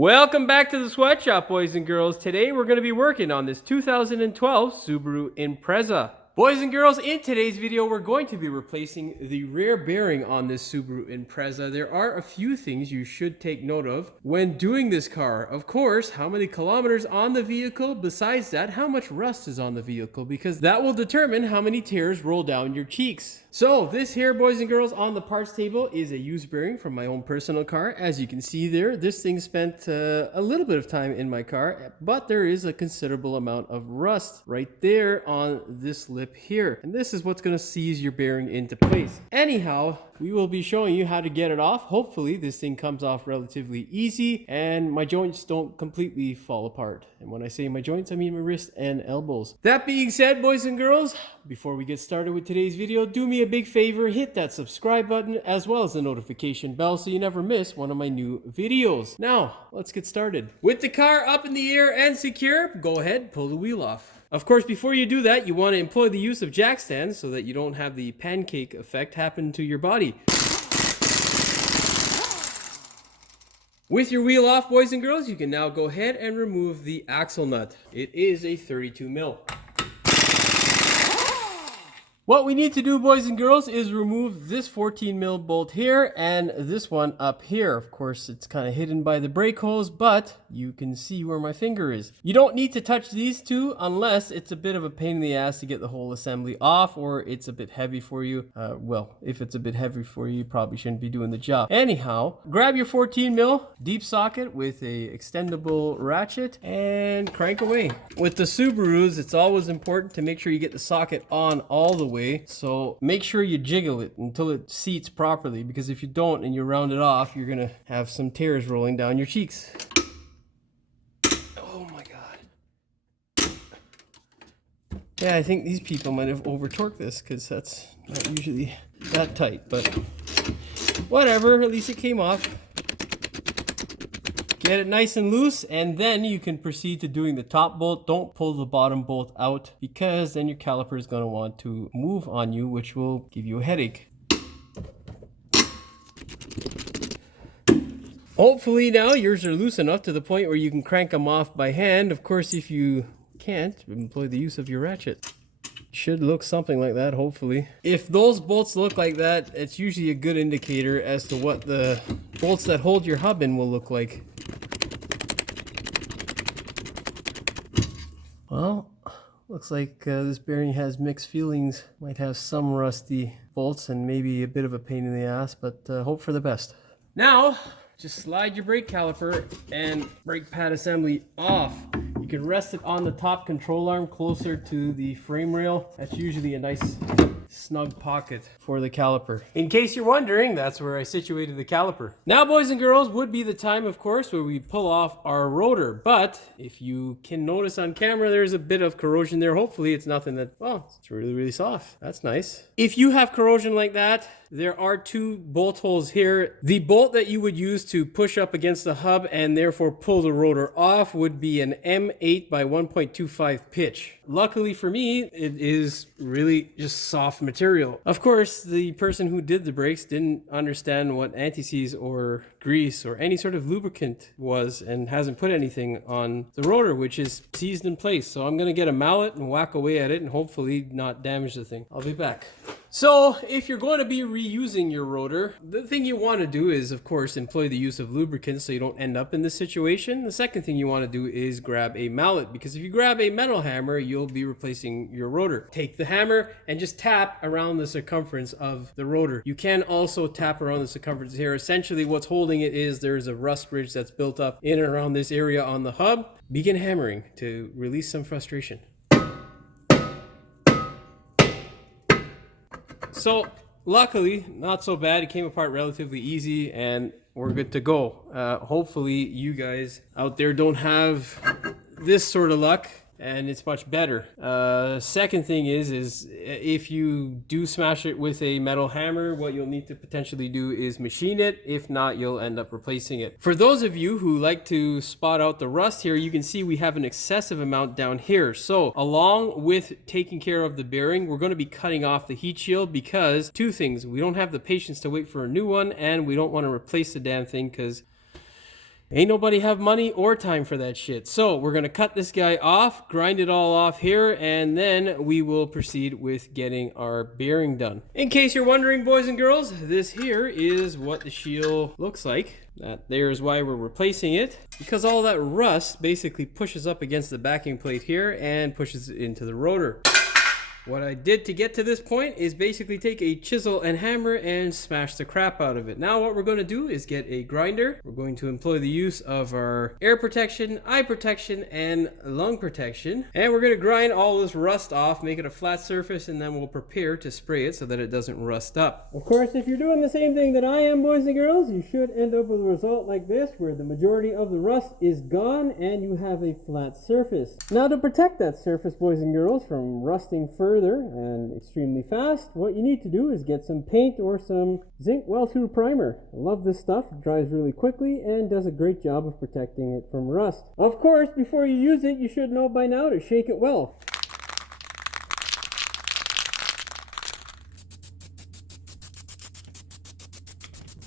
Welcome back to the sweatshop, boys and girls. Today we're going to be working on this 2012 Subaru Impreza. Boys and girls, in today's video we're going to be replacing the rear bearing on this Subaru Impreza. There are a few things you should take note of when doing this car. Of course, how many kilometers on the vehicle. Besides that, how much rust is on the vehicle, because that will determine how many tears roll down your cheeks. So this here, boys and girls, on the parts table is a used bearing from my own personal car. As you can see there, this thing spent a little bit of time in my car, but there is a considerable amount of rust right there on this lip here. And this is what's going to seize your bearing into place. Anyhow, we will be showing you how to get it off. Hopefully this thing comes off relatively easy and my joints don't completely fall apart. And when I say my joints, I mean my wrists and elbows. That being said, boys and girls, before we get started with today's video, do me a big favor, hit that subscribe button as well as the notification bell so you never miss one of my new videos. Now, let's get started. With the car up in the air and secure, go ahead, pull the wheel off. Of course, before you do that, you want to employ the use of jack stands so that you don't have the pancake effect happen to your body. With your wheel off, boys and girls, you can now go ahead and remove the axle nut. It is a 32 mil. What we need to do, boys and girls, is remove this 14 mil bolt here and this one up here. Of course, it's kind of hidden by the brake hose, but you can see where my finger is. You don't need to touch these two unless it's a bit of a pain in the ass to get the whole assembly off or it's a bit heavy for you. Well, if it's a bit heavy for you, you probably shouldn't be doing the job. Anyhow, grab your 14 mil deep socket with a extendable ratchet and crank away. With the Subarus, it's always important to make sure you get the socket on all the way. So make sure you jiggle it until it seats properly, because if you don't and you round it off, you're gonna have some tears rolling down your cheeks. Oh my god. Yeah, I think these people might have over torqued this, because that's not usually that tight, but whatever, at least it came off. Get it nice and loose, and then you can proceed to doing the top bolt. Don't pull the bottom bolt out, because then your caliper is going to want to move on you, which will give you a headache. Hopefully now yours are loose enough to the point where you can crank them off by hand. Of course, if you can't, employ the use of your ratchet. Should look something like that, hopefully. If those bolts look like that, it's usually a good indicator as to what the bolts that hold your hub in will look like. Well, looks like this bearing has mixed feelings. Might have some rusty bolts and maybe a bit of a pain in the ass, but hope for the best. Now, just slide your brake caliper and brake pad assembly off. You can rest it on the top control arm closer to the frame rail. That's usually a nice snug pocket for the caliper. In case you're wondering, that's where I situated the caliper. Now, boys and girls, would be the time, of course, where we pull off our rotor. But if you can notice on camera, there's a bit of corrosion there. Hopefully it's nothing that, well, it's really, really soft. That's nice. If you have corrosion like that, there are two bolt holes here. The bolt that you would use to push up against the hub and therefore pull the rotor off would be an M8 by 1.25 pitch. Luckily for me, it is really just soft material. Of course, the person who did the brakes didn't understand what anti-seize or grease or any sort of lubricant was and hasn't put anything on the rotor, which is seized in place. So I'm gonna get a mallet and whack away at it and hopefully not damage the thing. I'll be back. So if you're going to be reusing your rotor, the thing you want to do is, of course, employ the use of lubricants so you don't end up in this situation. The second thing you want to do is grab a mallet, because if you grab a metal hammer, you'll be replacing your rotor. Take the hammer and just tap around the circumference of the rotor. You can also tap around the circumference here. Essentially what's holding it is there's a rust ridge that's built up in and around this area on the hub. Begin hammering to release some frustration. So luckily, not so bad. It came apart relatively easy and we're good to go. Hopefully you guys out there don't have this sort of luck and it's much better. Second thing is if you do smash it with a metal hammer, what you'll need to potentially do is machine it. If not, you'll end up replacing it. For those of you who like to spot out the rust here, you can see we have an excessive amount down here. So along with taking care of the bearing, we're going to be cutting off the heat shield, because two things: we don't have the patience to wait for a new one, and we don't want to replace the damn thing because Ain't nobody have money or time for that shit. So we're gonna cut this guy off, grind it all off here, and then we will proceed with getting our bearing done. In case you're wondering, boys and girls, this here is what the shield looks like. That there is why we're replacing it, because all that rust basically pushes up against the backing plate here and pushes it into the rotor. What I did to get to this point is basically take a chisel and hammer and smash the crap out of it. Now what we're going to do is get a grinder. We're going to employ the use of our air protection, eye protection, and lung protection. And we're going to grind all this rust off, make it a flat surface, and then we'll prepare to spray it so that it doesn't rust up. Of course, if you're doing the same thing that I am, boys and girls, you should end up with a result like this, where the majority of the rust is gone and you have a flat surface. Now to protect that surface, boys and girls, from rusting further and extremely fast, what you need to do is get some paint or some zinc well-through primer. I love this stuff. It dries really quickly and does a great job of protecting it from rust. Of course, before you use it, you should know by now to shake it well.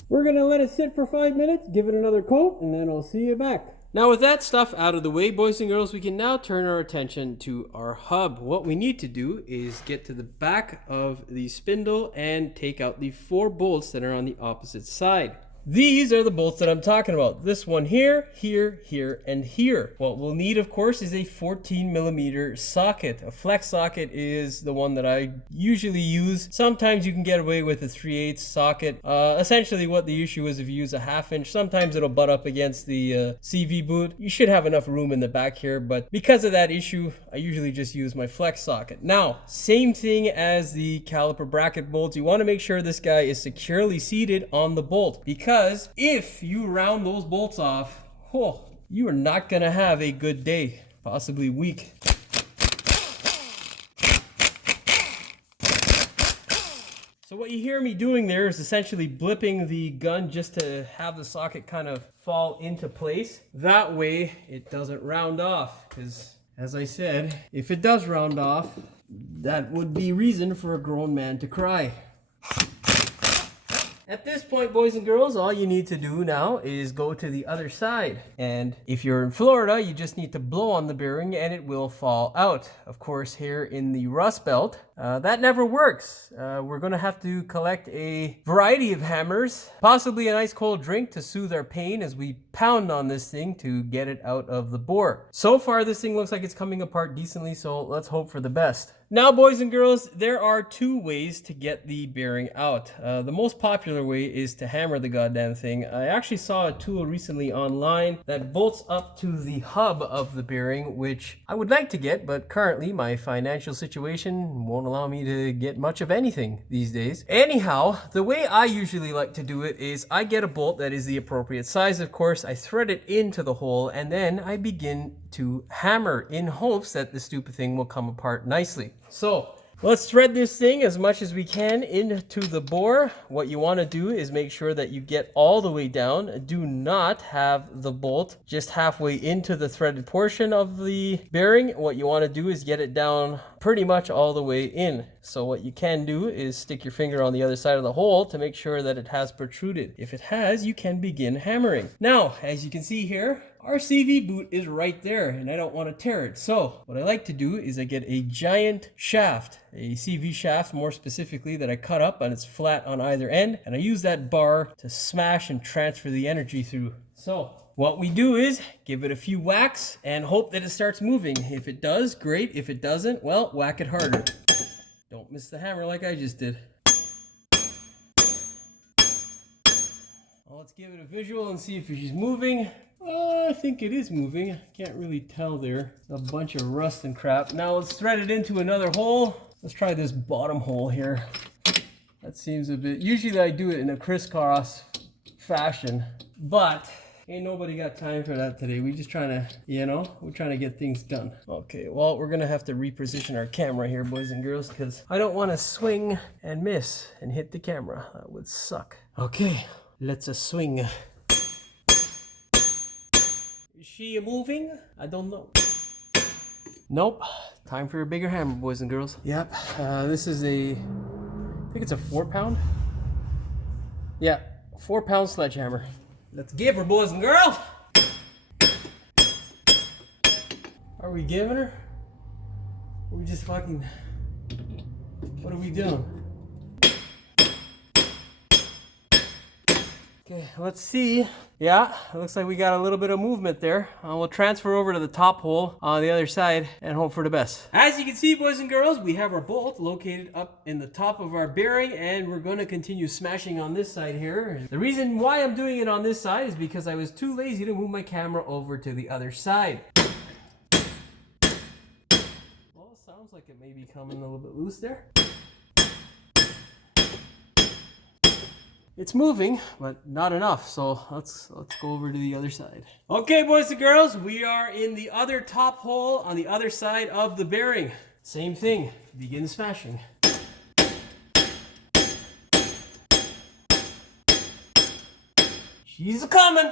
We're gonna let it sit for 5 minutes, give it another coat, and then I'll see you back. Now with that stuff out of the way, boys and girls, we can now turn our attention to our hub. What we need to do is get to the back of the spindle and take out the 4 bolts that are on the opposite side. These are the bolts that I'm talking about. This one here, here, here, and here. What we'll need, of course, is a 14mm socket. A flex socket is the one that I usually use. Sometimes you can get away with a 3/8 socket. Essentially what the issue is, if you use a 1/2 inch, sometimes it'll butt up against the CV boot. You should have enough room in the back here, but because of that issue, I usually just use my flex socket. Now, same thing as the caliper bracket bolts. You want to make sure this guy is securely seated on the bolt, because if you round those bolts off, you are not gonna have a good day, possibly week. So what you hear me doing there is essentially blipping the gun just to have the socket kind of fall into place. That way it doesn't round off, because as I said, if it does round off, that would be reason for a grown man to cry. At this point, boys and girls, all you need to do now is go to the other side. And if you're in Florida, you just need to blow on the bearing and it will fall out. Of course, here in the Rust Belt, that never works. We're going to have to collect a variety of hammers, possibly an ice cold drink to soothe our pain as we pound on this thing to get it out of the bore. So far, this thing looks like it's coming apart decently, so let's hope for the best. Now, boys and girls, there are 2 ways to get the bearing out. The most popular way is to hammer the goddamn thing. I actually saw a tool recently online that bolts up to the hub of the bearing, which I would like to get, but currently my financial situation won't allow me to get much of anything these days. Anyhow, the way I usually like to do it is I get a bolt that is the appropriate size, of course. I thread it into the hole and then I begin to hammer in hopes that the stupid thing will come apart nicely. So let's thread this thing as much as we can into the bore. What you want to do is make sure that you get all the way down. Do not have the bolt just halfway into the threaded portion of the bearing. What you want to do is get it down pretty much all the way in. So what you can do is stick your finger on the other side of the hole to make sure that it has protruded. If it has, you can begin hammering. Now, as you can see here, our CV boot is right there and I don't want to tear it. So what I like to do is I get a giant shaft, a CV shaft more specifically, that I cut up and it's flat on either end. And I use that bar to smash and transfer the energy through. So what we do is give it a few whacks and hope that it starts moving. If it does, great. If it doesn't, well, whack it harder. Don't miss the hammer like I just did. Well, let's give it a visual and see if it's moving. I think it is moving. I can't really tell there. A bunch of rust and crap. Now let's thread it into another hole. Let's try this bottom hole here. That seems a bit... Usually I do it in a crisscross fashion, but ain't nobody got time for that today. We just trying to, we're trying to get things done. Okay, well, we're gonna have to reposition our camera here, boys and girls, because I don't want to swing and miss and hit the camera. That would suck. Okay, let's swing. Is she moving? I don't know. Nope. Time for a bigger hammer, boys and girls. Yep. This is I think it's a 4-pound. Yeah, 4-pound sledgehammer. Let's give her, boys and girls. Are we giving her? Or are we just fucking... What are we doing? Okay, let's see. Yeah, it looks like we got a little bit of movement there. We'll transfer over to the top hole on the other side and hope for the best. As you can see, boys and girls, we have our bolt located up in the top of our bearing, and we're going to continue smashing on this side here. The reason why I'm doing it on this side is because I was too lazy to move my camera over to the other side. Well, it sounds like it may be coming a little bit loose there. It's moving, but not enough, so let's go over to the other side. Okay, boys and girls, we are in the other top hole on the other side of the bearing. Same thing, begin smashing. She's a-coming!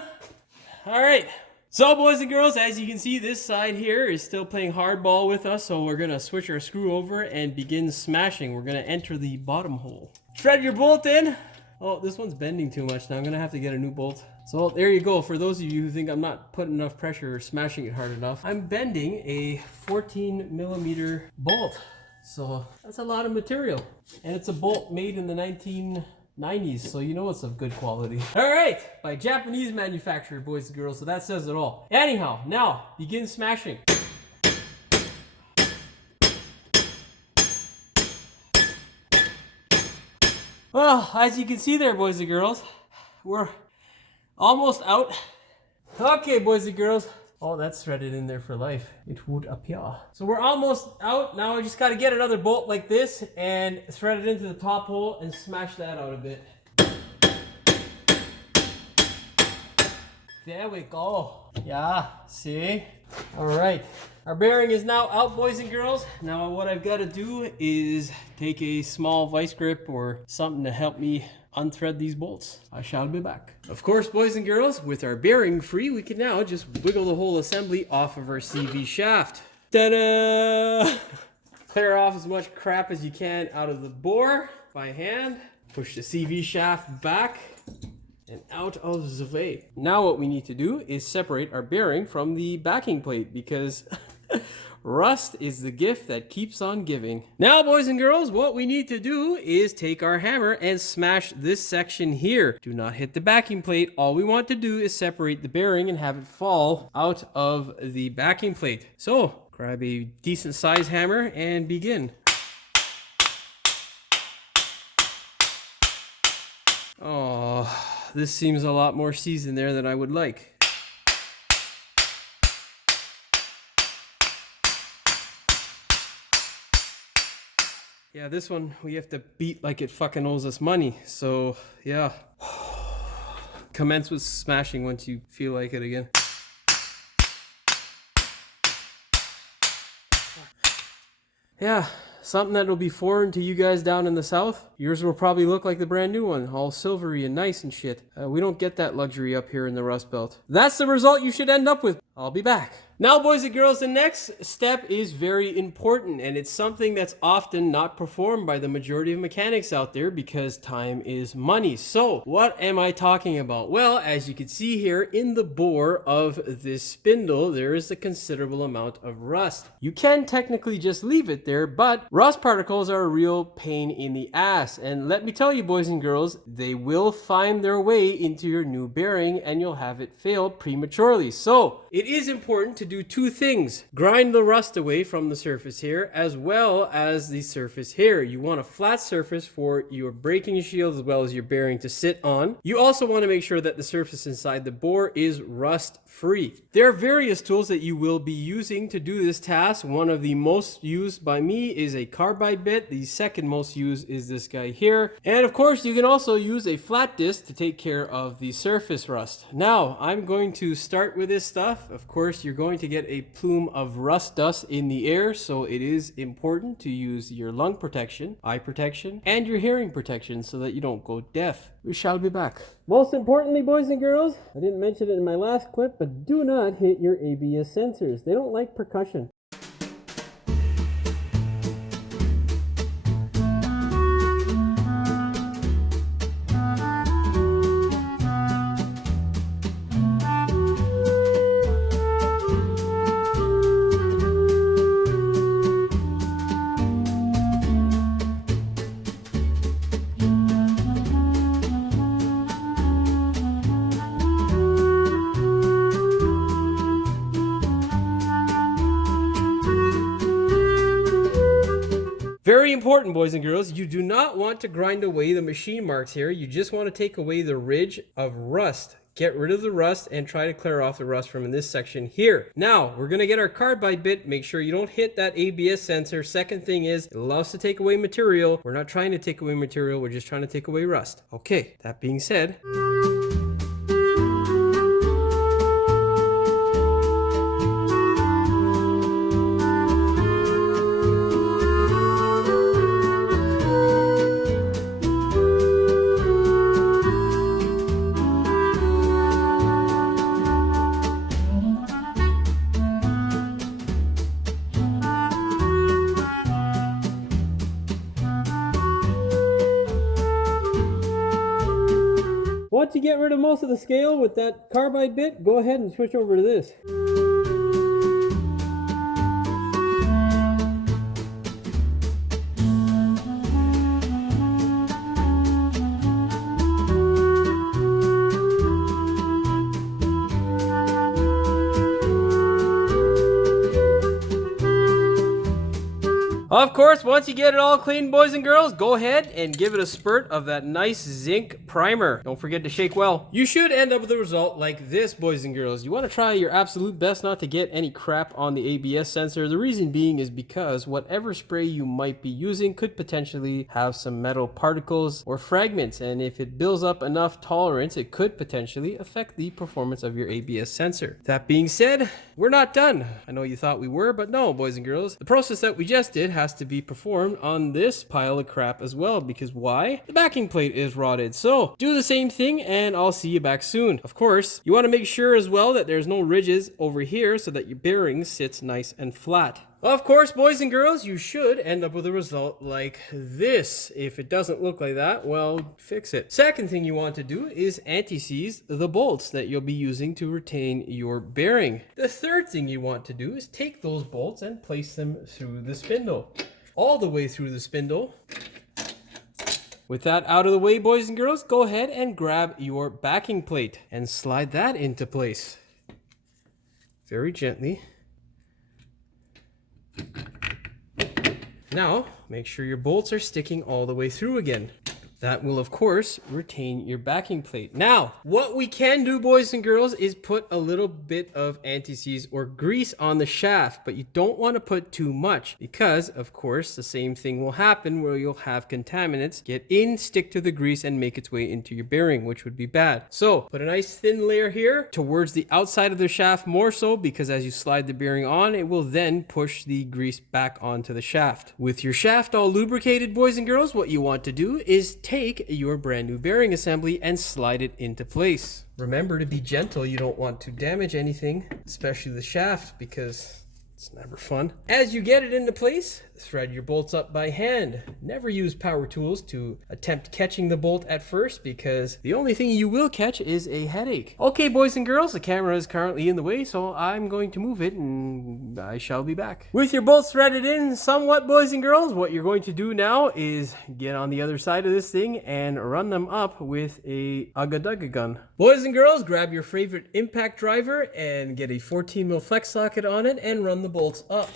Alright, so boys and girls, as you can see, this side here is still playing hardball with us, so we're gonna switch our screw over and begin smashing. We're gonna enter the bottom hole. Thread your bolt in. Oh, this one's bending too much now. I'm gonna have to get a new bolt. So there you go. For those of you who think I'm not putting enough pressure or smashing it hard enough, I'm bending a 14mm bolt. So that's a lot of material. And it's a bolt made in the 1990s, so you know it's of good quality. All right, by Japanese manufacturer, boys and girls, so that says it all. Anyhow, now begin smashing. Well, as you can see there, boys and girls, we're almost out. Okay, boys and girls. Oh, that's threaded in there for life. It would appear. So we're almost out. Now I just got to get another bolt like this and thread it into the top hole and smash that out a bit. There we go. Yeah, see? All right. Our bearing is now out, boys and girls. Now what I've got to do is take a small vice grip or something to help me unthread these bolts. I shall be back. Of course, boys and girls, with our bearing free, we can now just wiggle the whole assembly off of our CV shaft. Ta-da! Clear off as much crap as you can out of the bore by hand. Push the CV shaft back and out of the way. Now what we need to do is separate our bearing from the backing plate because rust is the gift that keeps on giving. Now, boys and girls, what we need to do is take our hammer and smash this section here. Do not hit the backing plate. All we want to do is separate the bearing and have it fall out of the backing plate. So, grab a decent size hammer and begin. Oh, this seems a lot more seasoned there than I would like. Yeah, this one we have to beat like it fucking owes us money. So, yeah. Commence with smashing once you feel like it again. Yeah, something that will be foreign to you guys down in the south. Yours will probably look like the brand new one, all silvery and nice and shit. We don't get that luxury up here in the Rust Belt. That's the result you should end up with. I'll be back. Now, boys and girls, the next step is very important, and it's something that's often not performed by the majority of mechanics out there because time is money. So, what am I talking about? Well, as you can see here in the bore of this spindle, there is a considerable amount of rust. You can technically just leave it there, but rust particles are a real pain in the ass. And let me tell you, boys and girls, they will find their way into your new bearing and you'll have it fail prematurely. So, it is important to do two things. Grind the rust away from the surface here as well as the surface here. You want a flat surface for your braking shield as well as your bearing to sit on. You also want to make sure that the surface inside the bore is rust free. There are various tools that you will be using to do this task. One of the most used by me is a carbide bit. The second most used is this guy here. And of course, you can also use a flat disc to take care of the surface rust. Now, I'm going to start with this stuff. Of course, you're going to get a plume of rust dust in the air, so it is important to use your lung protection, eye protection, and your hearing protection so that you don't go deaf. We shall be back. Most importantly, boys and girls, I didn't mention it in my last clip, but do not hit your ABS sensors. They don't like percussion. Very important, boys and girls. You do not want to grind away the machine marks here. You just want to take away the ridge of rust. Get rid of the rust and try to clear off the rust from this section here. Now, we're going to get our carbide bit. Make sure you don't hit that ABS sensor. Second thing is, it loves to take away material. We're not trying to take away material. We're just trying to take away rust. Okay, that being said... Once you get rid of most of the scale with that carbide bit, go ahead and switch over to this. Of course, once you get it all clean, boys and girls, go ahead and give it a spurt of that nice zinc primer. Don't forget to shake well. You should end up with a result like this, boys and girls. You want to try your absolute best not to get any crap on the ABS sensor. The reason being is because whatever spray you might be using could potentially have some metal particles or fragments, and if it builds up enough tolerance, it could potentially affect the performance of your ABS sensor. That being said, we're not done. I know you thought we were, but no, boys and girls. The process that we just did has to be performed on this pile of crap as well, because why? The backing plate is rotted. So do the same thing and I'll see you back soon. Of course, you want to make sure as well that there's no ridges over here so that your bearing sits nice and flat. Of course, boys and girls, you should end up with a result like this. If it doesn't look like that, well, fix it. Second thing you want to do is anti-seize the bolts that you'll be using to retain your bearing. The third thing you want to do is take those bolts and place them through the spindle. All the way through the spindle. With that out of the way, boys and girls, go ahead and grab your backing plate and slide that into place. Very gently. Now, make sure your bolts are sticking all the way through again. That will, of course, retain your backing plate. Now, what we can do, boys and girls, is put a little bit of anti-seize or grease on the shaft, but you don't want to put too much because, of course, the same thing will happen where you'll have contaminants get in, stick to the grease, and make its way into your bearing, which would be bad. So, put a nice thin layer here towards the outside of the shaft more so, because as you slide the bearing on, it will then push the grease back onto the shaft. With your shaft all lubricated, boys and girls, what you want to do is take your brand new bearing assembly and slide it into place. Remember to be gentle. You don't want to damage anything, especially the shaft, because it's never fun. As you get it into place, thread your bolts up by hand. Never use power tools to attempt catching the bolt at first, because the only thing you will catch is a headache. Okay, boys and girls, the camera is currently in the way, so I'm going to move it and I shall be back. With your bolts threaded in somewhat, boys and girls, what you're going to do now is get on the other side of this thing and run them up with a Ugga gun. Boys and girls, grab your favorite impact driver and get a 14mm flex socket on it and run the bolts up.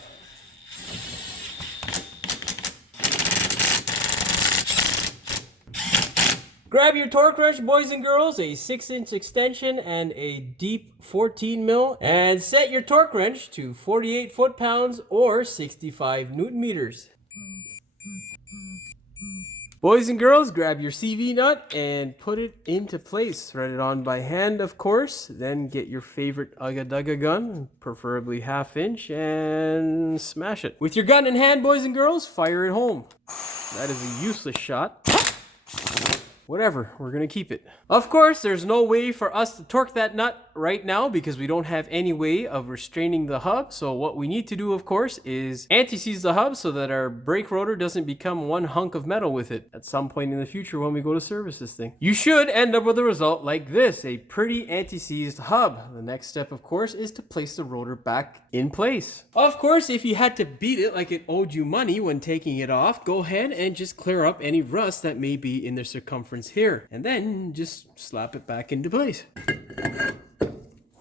Grab your torque wrench, boys and girls, a 6-inch extension and a deep 14mm, and set your torque wrench to 48 foot-pounds or 65 newton meters. Boys and girls, grab your CV nut and put it into place. Thread it on by hand, of course. Then get your favorite Ugga gun, preferably 1/2 inch, and smash it. With your gun in hand, boys and girls, fire it home. That is a useless shot. Whatever, we're gonna keep it. Of course, there's no way for us to torque that nut right now because we don't have any way of restraining the hub. So what we need to do, of course, is anti-seize the hub so that our brake rotor doesn't become one hunk of metal with it at some point in the future when we go to service this thing. You should end up with a result like this, a pretty anti-seized hub. The next step, of course, is to place the rotor back in place. Of course, if you had to beat it like it owed you money when taking it off, go ahead and just clear up any rust that may be in the circumference here, and then just slap it back into place.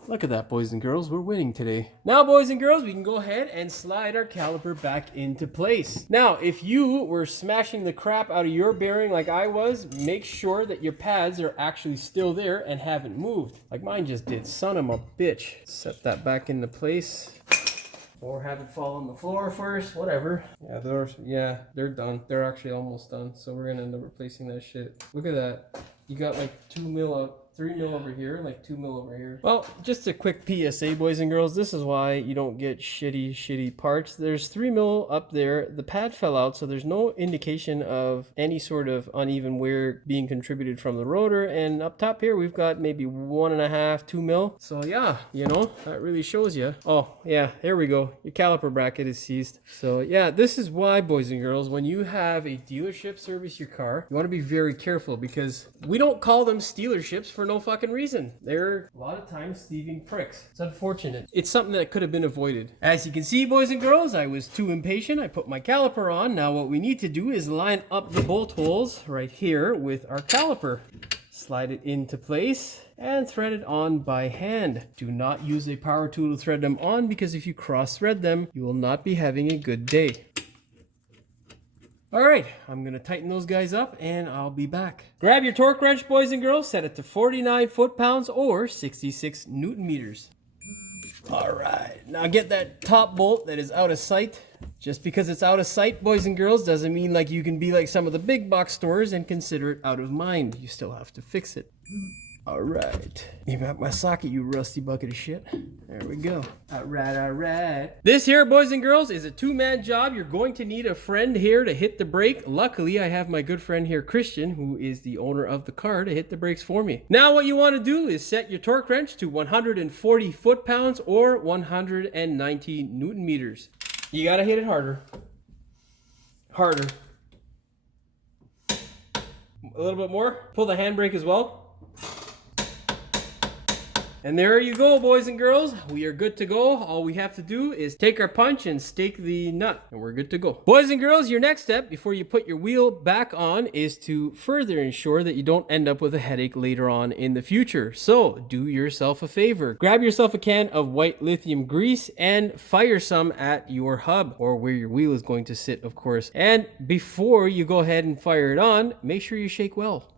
Look at that, boys and girls. We're winning today. Now, boys and girls, we can go ahead and slide our caliper back into place. Now, if you were smashing the crap out of your bearing like I was, make sure that your pads are actually still there and haven't moved. Like mine just did. Son of a bitch. Set that back into place. Or have it fall on the floor first, whatever. Yeah, they're done. They're actually almost done. So we're gonna end up replacing that shit. Look at that. You got like 2 mil out. 3 mil over here, like 2 mil over here. Well, just a quick PSA, boys and girls. This is why you don't get shitty parts. There's 3 mil up there. The pad fell out, so there's no indication of any sort of uneven wear being contributed from the rotor. And up top here, we've got maybe 1.5, 2 mil. So yeah, you know, that really shows you. Oh yeah, there we go. Your caliper bracket is seized. So yeah, this is why, boys and girls, when you have a dealership service your car, you want to be very careful because we don't call them stealerships for no fucking reason. They're a lot of times thieving pricks. It's unfortunate. It's something that could have been avoided. As you can see, boys and girls, I was too impatient. I put my caliper on. Now what we need to do is line up the bolt holes right here with our caliper. Slide it into place and thread it on by hand. Do not use a power tool to thread them on because if you cross thread them, you will not be having a good day. All right, I'm gonna tighten those guys up and I'll be back. Grab your torque wrench, boys and girls, set it to 49 foot-pounds or 66 Newton meters. All right, now get that top bolt that is out of sight. Just because it's out of sight, boys and girls, doesn't mean like you can be like some of the big box stores and consider it out of mind. You still have to fix it. All right. Give me my socket, you rusty bucket of shit. There we go. All right. This here, boys and girls, is a two-man job. You're going to need a friend here to hit the brake. Luckily, I have my good friend here, Christian, who is the owner of the car, to hit the brakes for me. Now, what you want to do is set your torque wrench to 140 foot-pounds or 190 Newton meters. You got to hit it harder. Harder. A little bit more. Pull the handbrake as well. And there you go, boys and girls. We are good to go. All we have to do is take our punch and stake the nut, and we're good to go. Boys and girls, your next step before you put your wheel back on is to further ensure that you don't end up with a headache later on in the future. So do yourself a favor. Grab yourself a can of white lithium grease and fire some at your hub, or where your wheel is going to sit, of course. And before you go ahead and fire it on, make sure you shake well.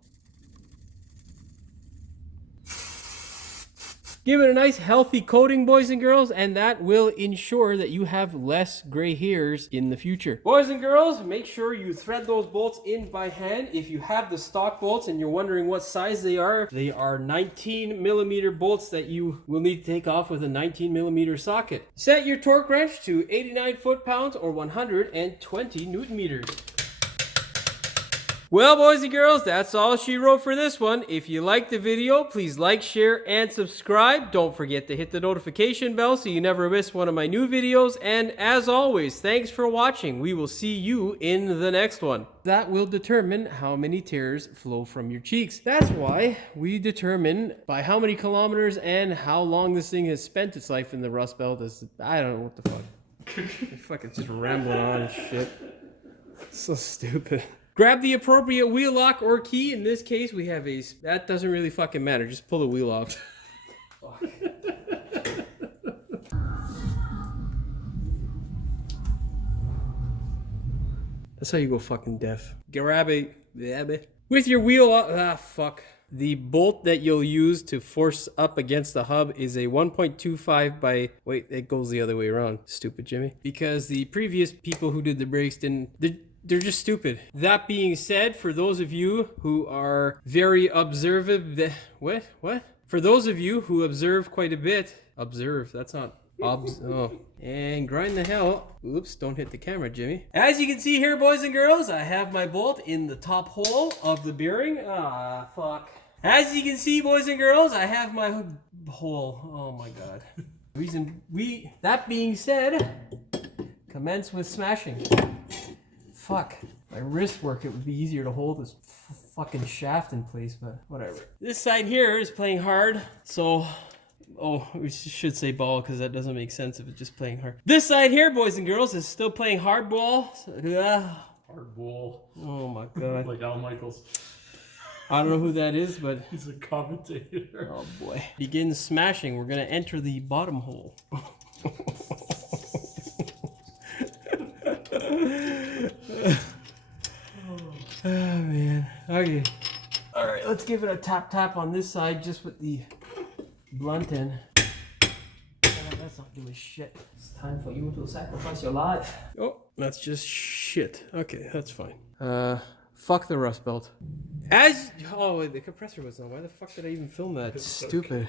Give it a nice healthy coating, boys and girls, and that will ensure that you have less gray hairs in the future. Boys and girls, make sure you thread those bolts in by hand. If you have the stock bolts and you're wondering what size they are 19 millimeter bolts that you will need to take off with a 19 millimeter socket. Set your torque wrench to 89 foot-pounds or 120 Newton meters. Well, boys and girls, that's all she wrote for this one. If you liked the video, please like, share, and subscribe. Don't forget to hit the notification bell so you never miss one of my new videos. And as always, thanks for watching. We will see you in the next one. That will determine how many tears flow from your cheeks. That's why we determine by how many kilometers and how long this thing has spent its life in the Rust Belt. I don't know what the fuck. You're fucking just rambling on and shit. So stupid. Grab the appropriate wheel lock or key. In this case, we have a... That doesn't really fucking matter. Just pull the wheel off. Fuck. That's how you go fucking deaf. Grab it. With your wheel off... Ah, fuck. The bolt that you'll use to force up against the hub is a 1.25 by... Wait, it goes the other way around. Stupid Jimmy. Because the previous people who did the brakes didn't... They're just stupid. That being said, for those of you who are very observant... What? For those of you who observe quite a bit... Observe, that's not... Oh. And grind the hell... Oops, don't hit the camera, Jimmy. As you can see here, boys and girls, I have my bolt in the top hole of the bearing. Ah, fuck. As you can see, boys and girls, I have my hole. Oh my god. That being said, commence with smashing. Fuck. My wrist work, it would be easier to hold this fucking shaft in place, but whatever. This side here is playing hard, so... Oh, we should say ball because that doesn't make sense if it's just playing hard. This side here, boys and girls, is still playing hardball. Hardball. Oh my god. Like Al Michaels. I don't know who that is, but He's a commentator. oh boy. Begin smashing. We're gonna enter the bottom hole. Oh man. Okay. All right. Let's give it a tap on this side, just with the blunt end. That's not doing shit. It's time for you to sacrifice your life. Oh, that's just shit. Okay, that's fine. Fuck the rust belt. Oh, wait, the compressor was on. Why the fuck did I even film that? It's stupid. Where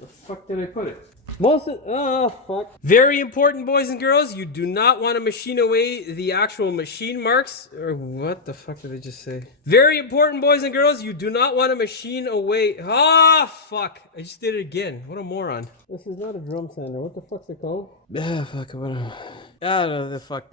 the fuck did I put it? Oh, fuck. Very important, boys and girls. You do not want to machine away the actual machine marks. Or what the fuck did I just say? Very important, boys and girls. You do not want to machine away. Ah, fuck. I just did it again. What a moron. This is not a drum sander. What the fuck's it called? Ah, fuck. Whatever. Ah, no, the fuck.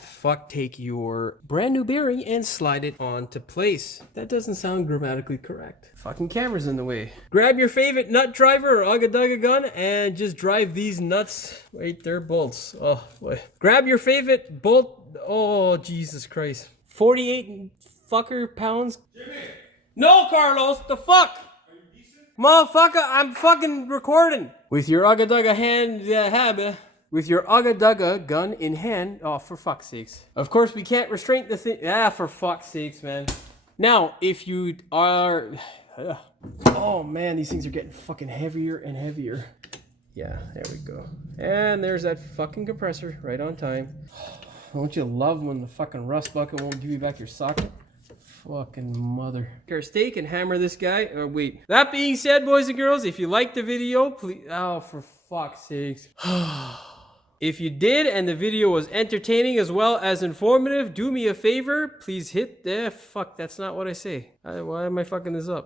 Fuck. Take your brand new bearing and slide it onto place. That doesn't sound grammatically correct. Fucking camera's in the way. Grab your favorite nut driver or ugga gun and just drive these nuts. Wait, they're bolts. Oh, boy. Grab your favorite bolt. Oh, Jesus Christ. 48 fucker pounds. Jimmy! No, Carlos! The fuck? Are you decent? Motherfucker, I'm fucking recording. With your ugga hand, with your ugga gun in hand. Oh, for fuck's sakes. Of course, we can't restrain the thing. Ah, for fuck's sakes, man. Now, if you are... oh, man, these things are getting fucking heavier and heavier. Yeah, there we go. And there's that fucking compressor right on time. Don't you love when the fucking rust bucket won't give you back your socket? Fucking mother. Take our stake and hammer this guy. Oh, wait. That being said, boys and girls, if you liked the video, please... oh, for fuck's sakes. If you did and the video was entertaining as well as informative, do me a favor. Please hit the... fuck, that's not what I say. Why am I fucking this up?